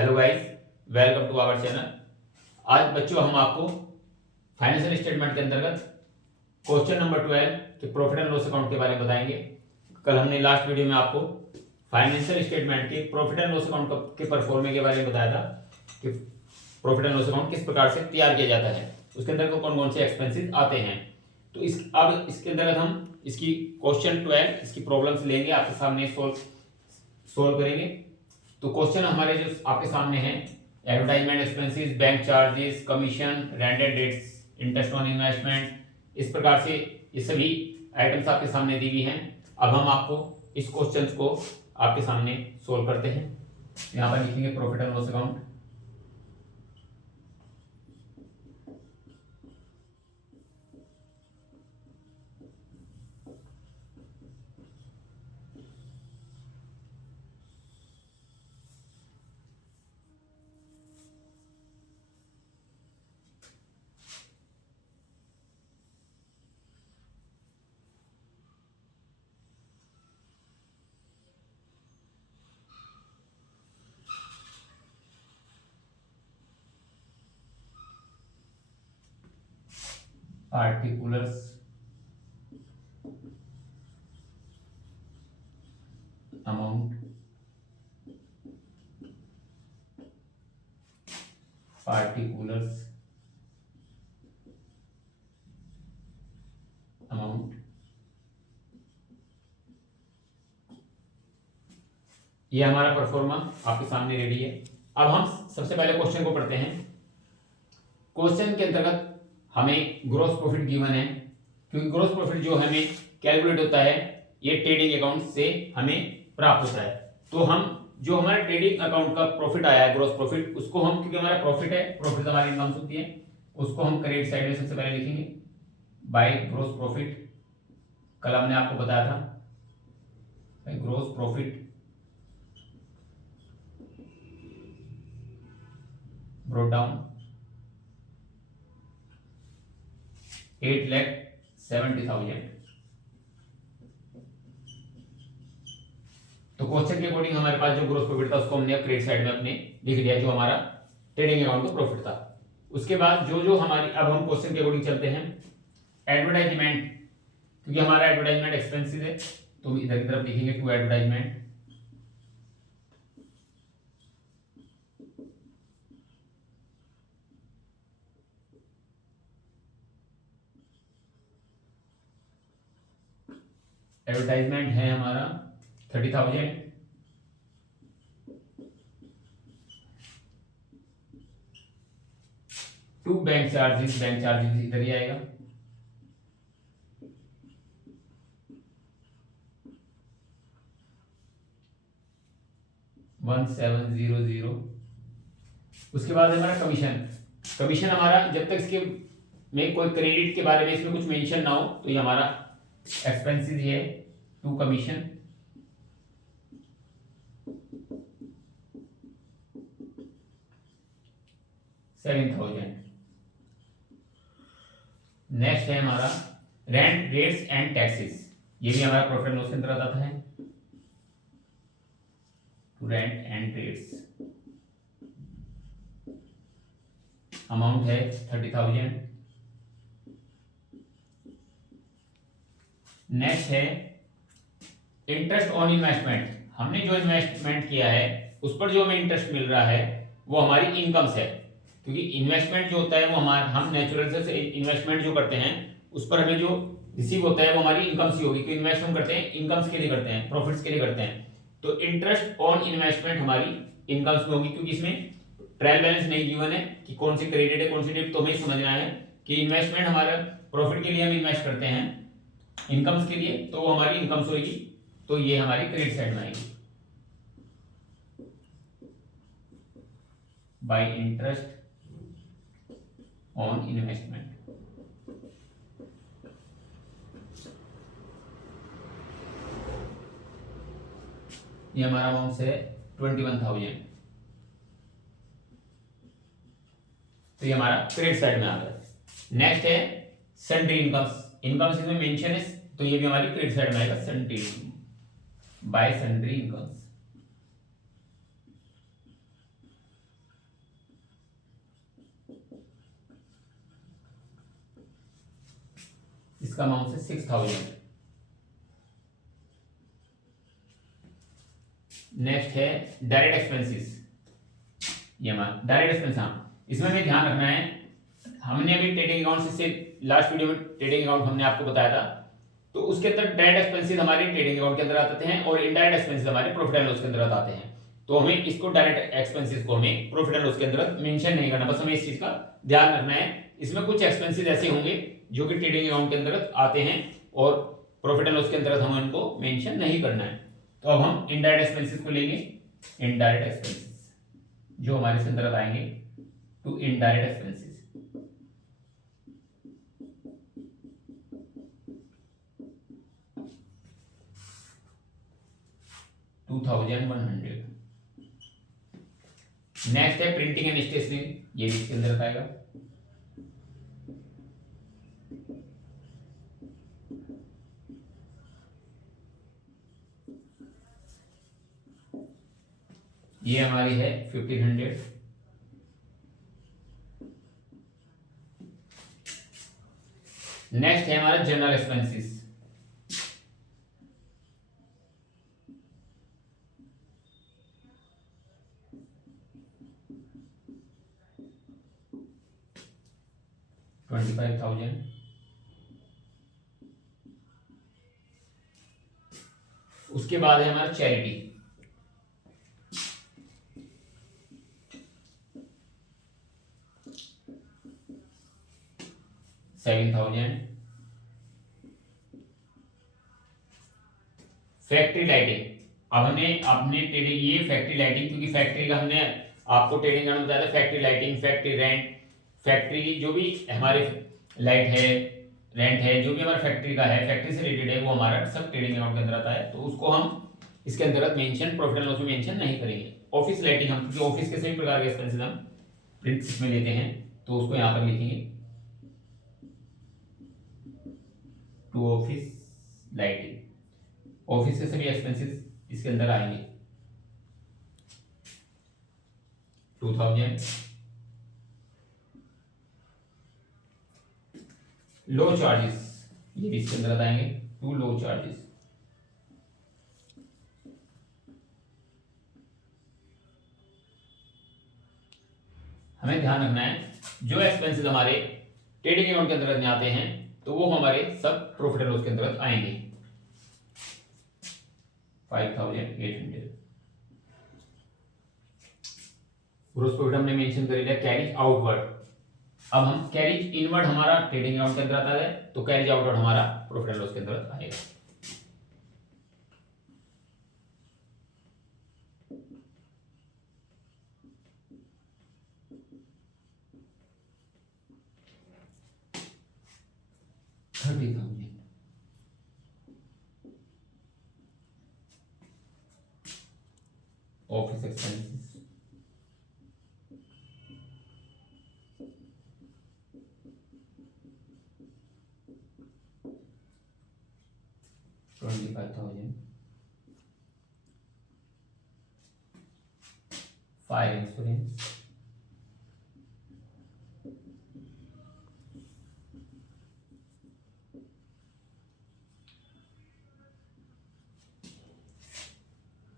Hello guys, welcome to our channel. आज बच्चों हम आपको फाइनेंशियल स्टेटमेंट के अंतर्गत क्वेश्चन नंबर 12 के प्रॉफिट एंड लॉस अकाउंट के बारे में बताएंगे। कल हमने लास्ट वीडियो में आपको फाइनेंशियल स्टेटमेंट के प्रॉफिट एंड लॉस अकाउंट के परफॉर्मे के बारे में बताया था कि प्रॉफिट एंड लॉस अकाउंट किस प्रकार से तैयार किया जाता है, उसके अंतर्गत कौन कौन से एक्सपेंसेस आते हैं। तो अब इसके अंतर्गत हम इसकी क्वेश्चन 12 इसकी प्रॉब्लम्स लेंगे, आपके सामने सोल्व करेंगे। तो क्वेश्चन हमारे जो आपके सामने हैं, advertisement expenses, bank charges, commission, rented dates, interest on investment, इस प्रकार से ये सभी आइटम्स आपके सामने दी हुई हैं। अब हम आपको इस क्वेश्चन को आपके सामने सोल्व करते हैं। यहाँ पर लिखेंगे profit and loss account. Particulars amount, particulars amount, ये हमारा परफॉर्मा आपके सामने रेडी है। अब हम सबसे पहले क्वेश्चन को पढ़ते हैं। क्वेश्चन के अंतर्गत हमें ग्रॉस प्रॉफिट गिवन है, क्योंकि ग्रॉस प्रॉफिट जो हमें कैलकुलेट होता है ये ट्रेडिंग अकाउंट से हमें प्राप्त होता है। तो हम जो हमारे ट्रेडिंग अकाउंट का प्रॉफिट आया है ग्रॉस प्रॉफिट, उसको हम, क्योंकि हमारा प्रॉफिट है, प्रॉफिट हमारी इनकम होती है, उसको हम क्रेडिट साइड में सबसे पहले लिखेंगे बाय ग्रॉस प्रॉफिट। कल हमने आपको बताया था by gross profit brought down 8,70,000। तो क्वेश्चन के अकॉर्डिंग हमारे पास जो ग्रॉस प्रॉफिट था उसको हमने क्रेडिट साइड में अपने लिख दिया, जो हमारा ट्रेडिंग अकाउंट का प्रॉफिट था। उसके बाद जो हमारी, अब हम क्वेश्चन के अकॉर्डिंग चलते हैं। एडवर्टाइजमेंट, क्योंकि हमारा एडवर्टाइजमेंट एक्सपेंसिव है तो इधर की तरफ लिखेंगे टू एडवर्टाइजमेंट। एडवर्टाइजमेंट है हमारा 30,000। To bank charges, bank charges इधर ही आएगा। $1,700। उसके बाद हमारा कमीशन। कमीशन हमारा जब तक इसके में कोई क्रेडिट के बारे में इसमें कुछ मेंशन ना हो तो ये हमारा एक्सपेंसेस है टू कमीशन। $7,000। नेक्स्ट है हमारा रेंट, रेट्स एंड टैक्सेस, ये भी हमारा प्रॉफिट लॉस के अंतर्गत आता है। रेंट एंड रेट्स अमाउंट है 30,000। नेक्स्ट है इंटरेस्ट ऑन इन्वेस्टमेंट। हमने जो इन्वेस्टमेंट किया है उस पर जो हमें इंटरेस्ट मिल रहा है वो हमारी इनकम से है, क्योंकि इन्वेस्टमेंट जो होता है वो हम नेचुरल से इन्वेस्टमेंट जो करते हैं उस पर हमें जो रिसीव होता है वो हमारी इनकम से होगी, क्योंकि इन्वेस्ट हम करते हैं इनकम्स के लिए करते हैं, प्रॉफिट्स के लिए करते हैं। तो इंटरेस्ट ऑन इन्वेस्टमेंट हमारी इनकम्स में होगी, क्योंकि इसमें ट्रायल बैलेंस नहीं गिवन है कि कौन सी क्रेडिट है कौन सी डेबिट। तो हमें समझना है कि इन्वेस्टमेंट हमारा प्रॉफिट के लिए हम इन्वेस्ट करते हैं इनकम्स के लिए, तो वो हमारी इनकम्स होगी, तो ये हमारी क्रेडिट साइड में आएगी बाय इंटरेस्ट ऑन इन्वेस्टमेंट। ये हमारा अमाउंट है 21,000। तो ये हमारा क्रेडिट साइड में आ गया। नेक्स्ट है सन्ड्री इनकम्स। इनकम्स इसमें मेंशन है तो ये भी हमारी क्रेडिट साइड में आएगा, सन्ड्री बाय सन्ड्री इनकम्स। इसका अमाउंट है 6000। नेक्स्ट है डायरेक्ट एक्सपेंसेस। ये हमारा डायरेक्ट एक्सपेंस, हाँ इसमें हमें ध्यान रखना है, हमने अभी ट्रेडिंग अकाउंट से लास्ट वीडियो में ट्रेडिंग अकाउंट हमने आपको बताया था, तो उसके अंदर डायरेक्ट एक्सपेंसेस हमारे ट्रेडिंग अकाउंट के अंदर आते हैं और इनडायरेक्ट एक्सपेंसेस हमारे प्रॉफिट एंड लॉस के अंदर आते हैं। तो हमें इसको डायरेक्ट एक्सपेंसेस को हमें प्रॉफिट एंड लॉस के अंदर मेंशन नहीं करना, बस हमें इस चीज का ध्यान रखना है। इसमें कुछ एक्सपेंसेस ऐसे होंगे जो कि ट्रेडिंग अकाउंट के अंतर्गत आते हैं और प्रॉफिट एंड लॉस के अंतर्गत हमें उनको मेंशन नहीं करना है। तो अब हम इनडायरेक्ट एक्सपेंसेस को लेंगे। इनडायरेक्ट एक्सपेंसेस जो हमारे इसके अंतर्गत आएंगे, टू इनडायरेक्ट एक्सपेंसेस, $2100। नेक्स्ट है प्रिंटिंग एंड स्टेशनरी, ये भी इसके अंदर आएगा। ये हमारी है 1500। नेक्स्ट है हमारा जनरल एक्सपेंसेस, $25,000। उसके बाद है हमारा चैरिटी, $7,000। फैक्ट्री लाइटिंग, अब हमने अपने ट्रेडिंग, ये फैक्ट्री लाइटिंग क्योंकि फैक्ट्री का हमने आपको ट्रेडिंग करना बताया था, factory lighting, factory rent, factory जो भी हमारे लाइट है, रेंट है, जो भी हमारा फैक्ट्री का है, फैक्ट्री से रिलेटेड है, वो हमारा सब ट्रेडिंग अकाउंट के अंदर आता है। तो उसको हम इसके अंतर्गत मेंशन प्रॉफिट एंड लॉस में मेंशन नहीं करेंगे। ऑफिस लाइटिंग, हम क्योंकि ऑफिस के सभी प्रकार के एक्सपेंसेस हम प्रिंट्स में लेते हैं, तो उसको यहाँ पर लिखेंगे टू ऑफिस लाइटिंग। ऑफिस के सभी एक्सपेंसेस इसके अंदर आएंगे, 2000। लो चार्जेस, ये भी इसके अंदर आएंगे, टू लो चार्जेस। हमें ध्यान रखना है जो एक्सपेंसेस हमारे ट्रेडिंग अकाउंट के अंतर्गत में आते हैं तो वो हमारे सब प्रॉफिट एंड लॉस के अंतर्गत आएंगे, 5800। ग्रॉस प्रॉफिट हमने मेंशन कर लिया। कैरिज आउटवर्ड, अब हम कैरिज इनवर्ड हमारा ट्रेडिंग अकाउंट के अंदर आता है, तो कैरिज आउटवर्ड हमारा प्रॉफिट एंड लॉस के अंदर आएगा। Office expenses, $25,000। Fire insurance,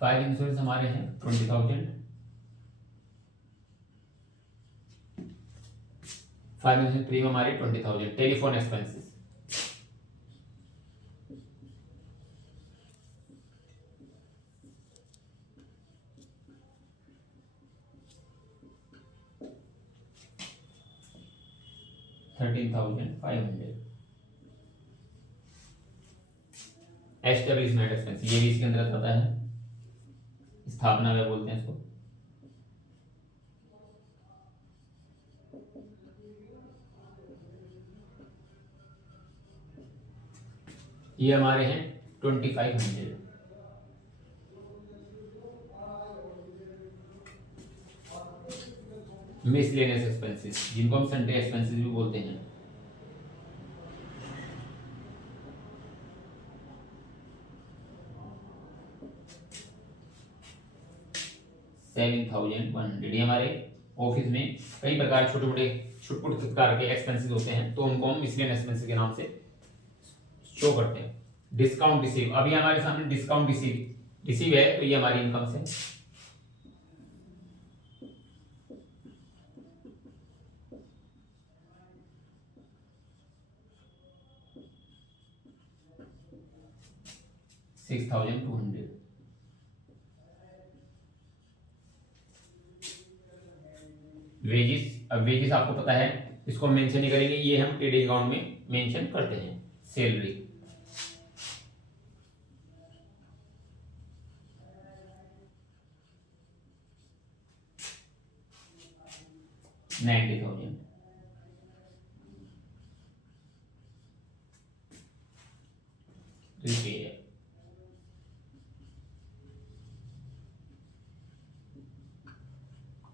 fire insurance हमारे हैं 20,000। फायर इंश्योरेंस प्रीमियम हमारी 20,000। Telephone expenses, $13,500। एस्टेब्लिशमेंट एक्सपेंस, ये भी इसके अंदर आता है, स्थापना में बोलते हैं इसको। ये हमारे हैं 2500। मिसलेनियस एक्सपेंसेस, जिनको हम सन्डे एक्सपेंसेस भी बोलते हैं, $7,100। ये हमारे ऑफिस में कई प्रकार छोटे मोटे छुटपुट प्रकार के एक्सपेंसेस होते हैं, तो उनको हम मिसलेनियस एक्सपेंसेस के नाम से शो करते हैं। डिस्काउंट रिसीव, अभी हमारे सामने डिस्काउंट रिसीव है, तो ये हमारी इनकम से 6,200। वेजिस, अब वेजिस आपको पता है, इसको हम मेंशन नहीं करेंगे, ये हम ट्रेडिंग अकाउंट में मेंशन करते हैं। सैलरी 90,000। Repair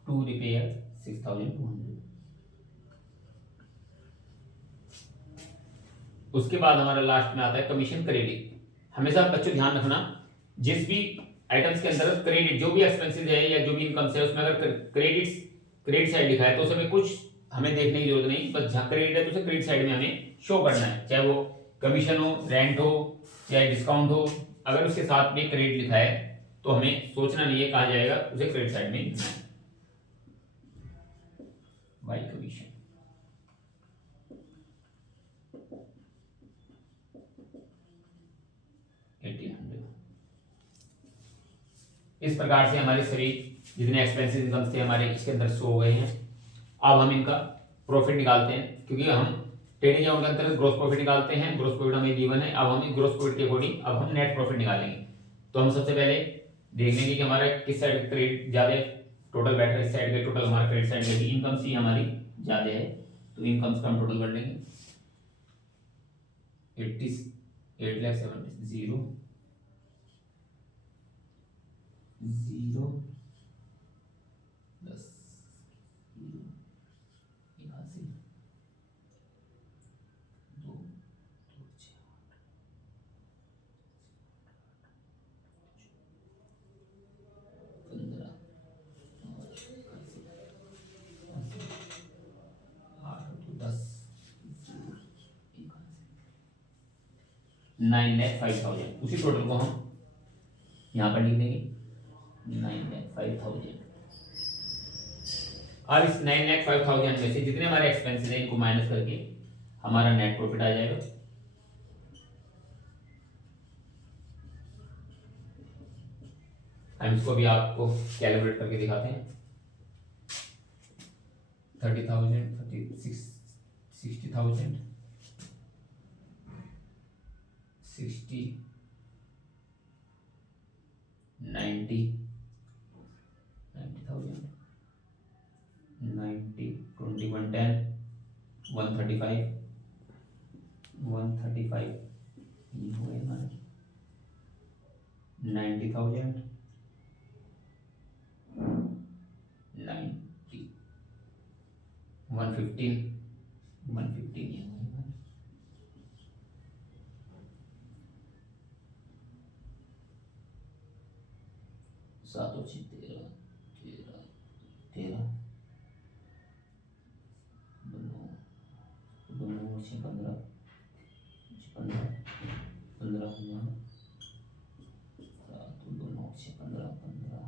2 repair 6,200। उसके बाद हमारा लास्ट में आता है कमीशन क्रेडिट। हमेशा बच्चों ध्यान रखना, जिस भी आइटम्स के अंदर क्रेडिट, जो भी एक्सपेंसेस है या जो भी इनकम है, उसमें अगर क्रेडिट साइड लिखा है तो उसमें कुछ हमें देखने की जरूरत नहीं, बस जहाँ क्रेडिट है तो उसे क्रेडिट साइड में हमें शो करना है, चाहे वो कमीशन हो, रेंट हो, चाहे डिस्काउंट हो। अगर उसके साथ में क्रेडिट लिखा है तो हमें सोचना नहीं है कहाँ जाएगा, उसे क्रेडिट साइड में लिखना है। By commission 1800। इस प्रकार से हमारे सभी जितने एक्सपेंसेस इनकम थे हमारे इसके अंदर शो हो गए हैं। अब हम इनका प्रॉफिट निकालते हैं, क्योंकि हम ट्रेडिंग अकाउंट के अंदर ग्रोस प्रॉफिट निकालते हैं, ग्रोस प्रॉफिट हमें गिवन है। अब हम ग्रोस प्रॉफिट के अकॉर्डिंग अब हम नेट प्रॉफिट निकालेंगे। तो हम सबसे पहले देख लेंगे कि हमारा किस साइड क्रेडिट ज्यादा है, टोटल बेटर इस साइड के, टोटल हमारा क्रेडिट साइड की इनकम सी हमारी ज्यादा है, तो इनकम का हम टोटल कर लेंगे 88 लाख 70 0 0 10 यहाँ से 2 15 9,05,000। उसी टोटल को हम यहाँ पर लिख देंगे 9,05,000। और इस 9,05,000 में से जितने हमारे एक्सपेंसेस हैं इनको माइनस करके हमारा नेट प्रॉफिट आ जाएगा। हम इसको भी आपको कैलकुलेट करके दिखाते हैं। 30,000 60,000 60 90 90,000 90 20 110 135 135 ये हो गए हमारे 90,000 90 115 115 ये हो गए 7 और 6 13 13 13 दोनों 6 15 15 15 दोनों 6 15 15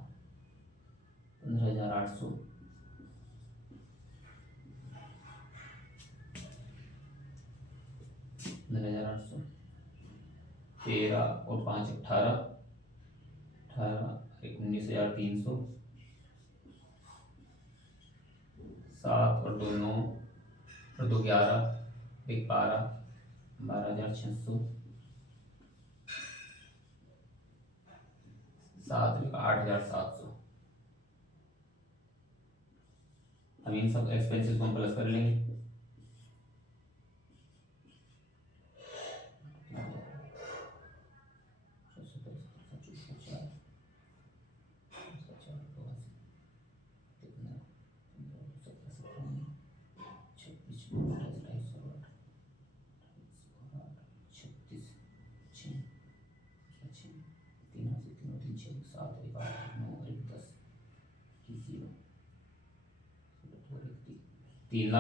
15,800 15,800 13 और 5 18 18 19,300 7 और 2 9 और 2 11 1 12 12,600 7 8,700। अब इन सब एक्सपेंसेस को हम प्लस कर लेंगे। तीन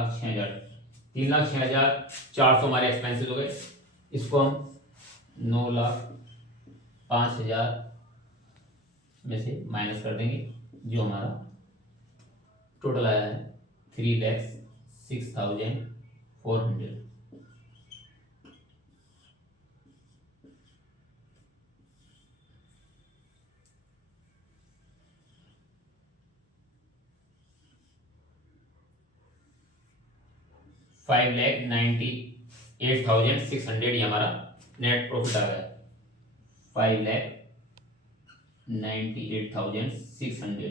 लाख छह हजार 400 हमारे एक्सपेंसेस हो गए। इसको हम 9,05,000 में से माइनस कर देंगे, जो हमारा टोटल आया है 3,06,400। $5,98,600 ये हमारा नेट प्रॉफिट आ गया। 5,98,600।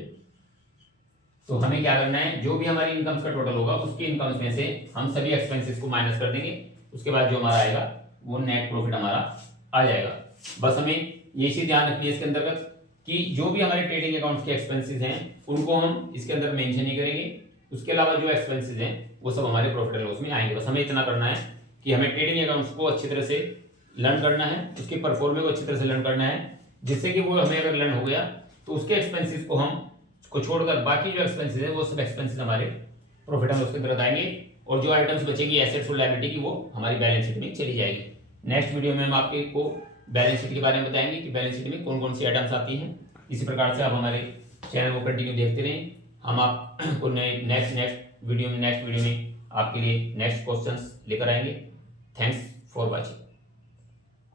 तो हमें क्या करना है, जो भी हमारी इनकम्स का टोटल होगा उसकी इनकम्स में से हम सभी एक्सपेंसेस को माइनस कर देंगे, उसके बाद जो हमारा आएगा वो नेट प्रॉफिट हमारा आ जाएगा। बस हमें ये चीज ध्यान रखनी है इसके अंतर्गत कि जो भी हमारे ट्रेडिंग अकाउंट्स के एक्सपेंसेस हैं उनको हम इसके अंदर मेंशन नहीं करेंगे, उसके अलावा जो एक्सपेंसेस हैं वो सब हमारे प्रॉफिट एंड लॉस में आएंगे। बस हमें इतना करना है कि हमें ट्रेडिंग अकाउंट्स को अच्छी तरह से लर्न करना है, उसकी परफॉर्मेंस को अच्छी तरह से लर्न करना है, जिससे कि वो हमें अगर लर्न हो गया तो उसके एक्सपेंसेस को हम को छोड़कर बाकी जो एक्सपेंसेस है वो सब एक्सपेंसेस हमारे प्रॉफिट एंड लॉस के अंदर आएंगे, और जो आइटम्स बचेगी एसेट्स और लायबिलिटी की वो हमारी बैलेंस शीट में चली जाएगी। नेक्स्ट वीडियो में हम आपको बैलेंस शीट के बारे में बताएंगे कि बैलेंस शीट में कौन कौन सी आइटम्स आती हैं। इसी प्रकार से आप हमारे चैनल को कंटिन्यू देखते रहें। हम आपको नेक्स्ट वीडियो में आपके लिए नेक्स्ट क्वेश्चंस लेकर आएंगे। Thanks for watching.